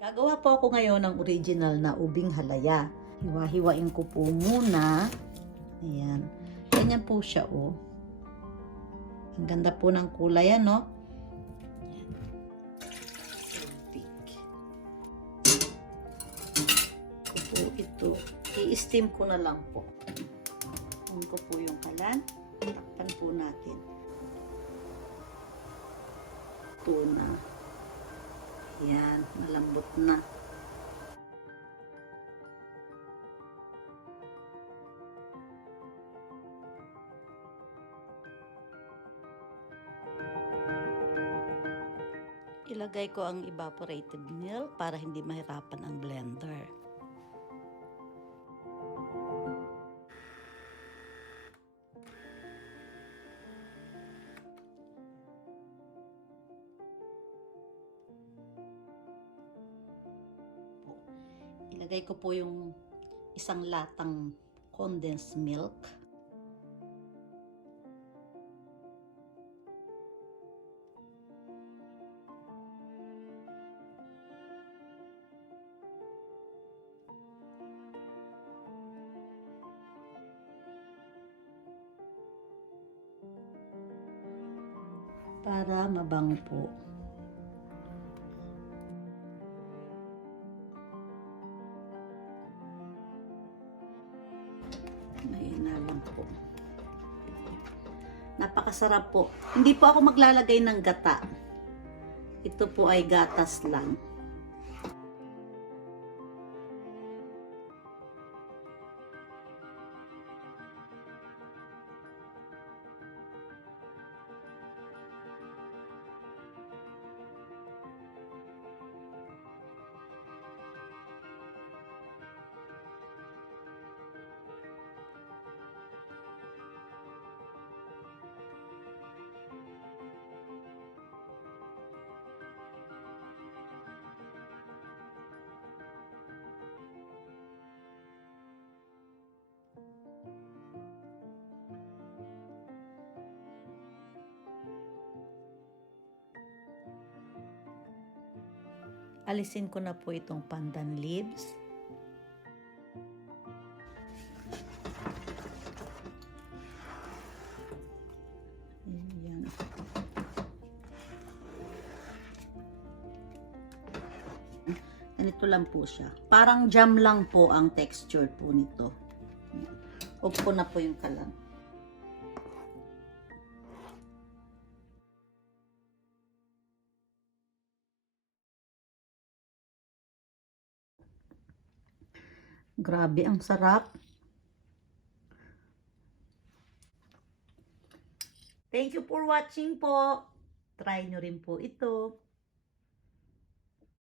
Gagawa po ako ngayon ng original na ubing halaya. Hiwa-hiwain ko po muna. Ayan. Ganyan po siya, oh. Ang ganda po ng kulay, ano? Ayan. Ito. I-steam ko na lang po. Ayan ko po yung kalan. Takpan po natin. Ito na. Ayan, malambot na. Ilagay ko ang evaporated milk para hindi mahirapan ang blender. Ilagay ko po yung isang latang condensed milk. Para mabango po. Mahina lang po. Napakasarap po. Hindi po ako maglalagay ng gata. Ito po ay gatas lang. Alisin ko na po itong pandan leaves. Ayan. Ganito lang po siya. Parang jam lang po ang texture po nito. Off ko na po yung kalan. Grabe, ang sarap. Thank you for watching po. Try nyo rin po ito.